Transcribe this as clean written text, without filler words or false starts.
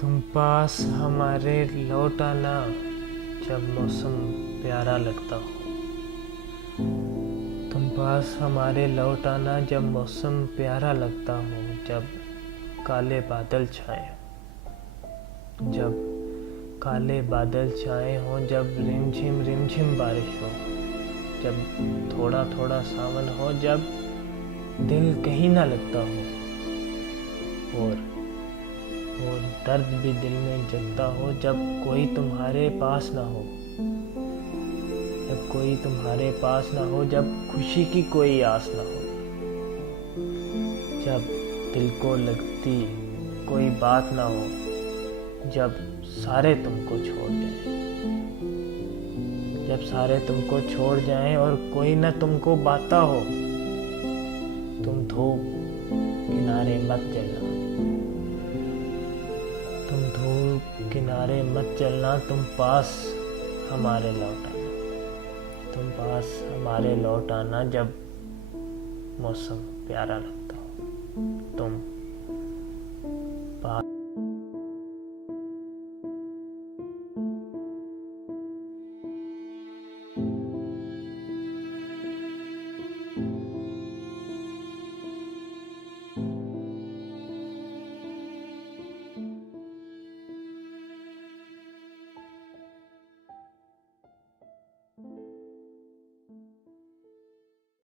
तुम पास हमारे लौट आना जब मौसम प्यारा लगता हो। तुम पास हमारे लौट आना जब मौसम प्यारा लगता हो। जब काले बादल छाए, जब काले बादल छाए हो, जब रिमझिम रिमझिम बारिश हो, जब थोड़ा थोड़ा सावन हो, जब दिल कहीं ना लगता हो और दर्द भी दिल में जगता हो। जब कोई तुम्हारे पास ना हो, जब कोई तुम्हारे पास ना हो, जब खुशी की कोई आस ना हो, जब दिल को लगती कोई बात ना हो, जब सारे तुमको छोड़ जाएं, जब सारे तुमको छोड़ जाएं और कोई ना तुमको बाता हो। तुम धूप किनारे मत चलना, तुम धूप किनारे मत चलना, तुम पास हमारे लौट आना, तुम पास हमारे लौट आना जब मौसम प्यारा लगता हो। तुम पास